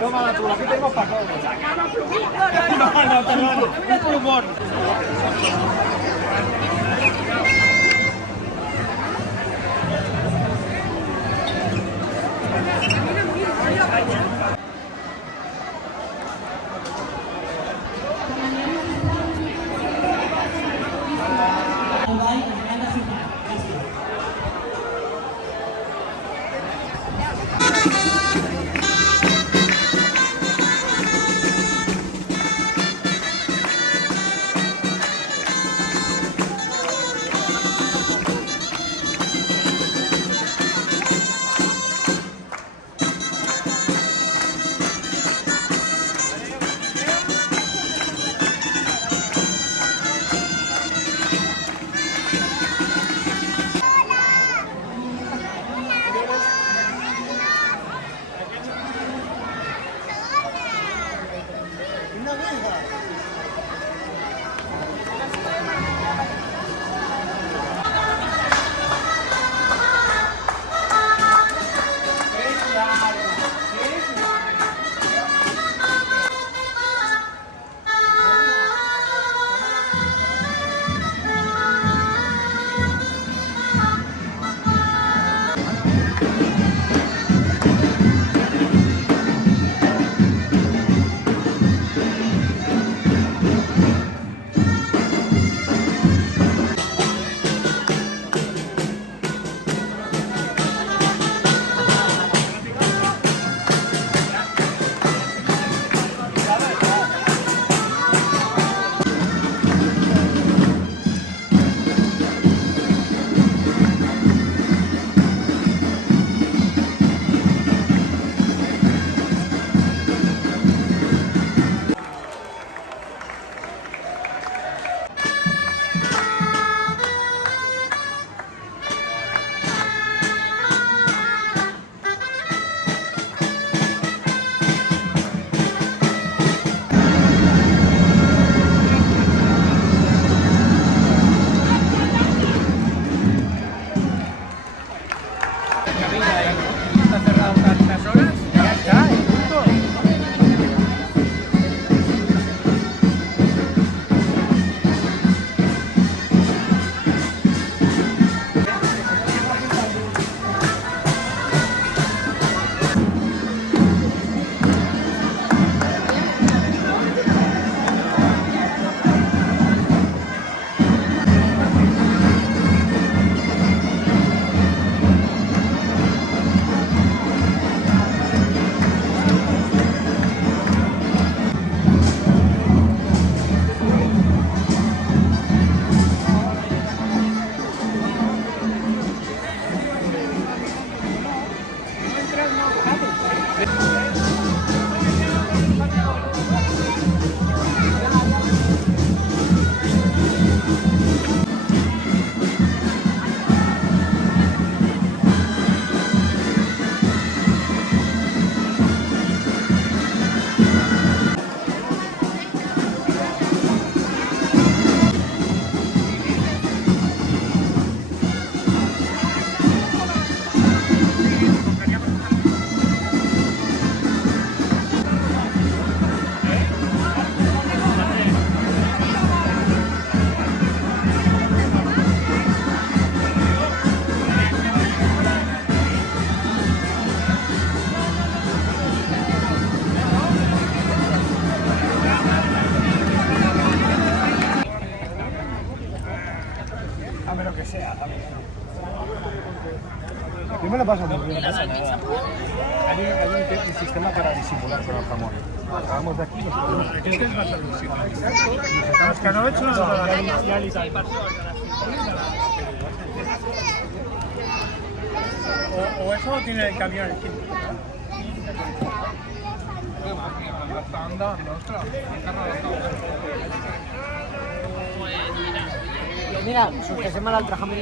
Toma la tuya, aquí tenemos para todos. No, perdón. Un plumón. Está cerrado tantas horas, ya está, punto. Dame lo que sea, dame. Yo me lo paso muy bien, no pasa nada. Hay un sistema para disimular con el jamón. Acabamos de aquí, nos podemos... Este es más alusivo. Los que no he hecho ya o eso lo tiene el camión aquí. Está andando, ostras. Mira, que se me l'altre jamón.